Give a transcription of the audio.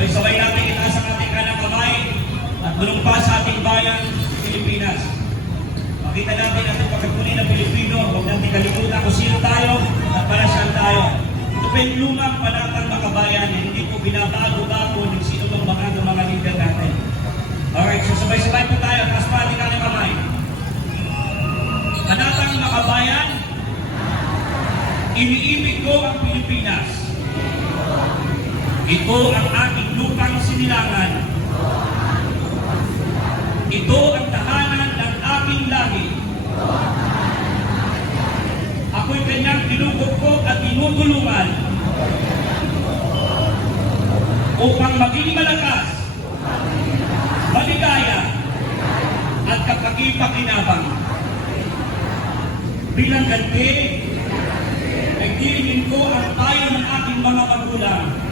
Sabay-sabay natin itaas ang ating kanang kamay at lumpas sa ating bayan, Pilipinas. Makita natin ang pagkakunin ng Pilipino, huwag natin kalimutan kung sino tayo at para saan tayo. Ito pa yung lumang panatang makabayan, hindi po binabago-bago ng sino bang mga leader natin. Alright, so sabay-sabay po tayo, taas pa ating kanang kamay. Panatang makabayan, iniibig ko ang Pilipinas. Ito ang aking lupang sinilangan. Ito ang tahanan ng aking lahi. Ako'y kanyang tinugugkog at tinutulungan upang maging malakas, maligaya, at kapag-ipakinabang. Bilang ganti, nagdiringin ko ang payo ng aking mga magulang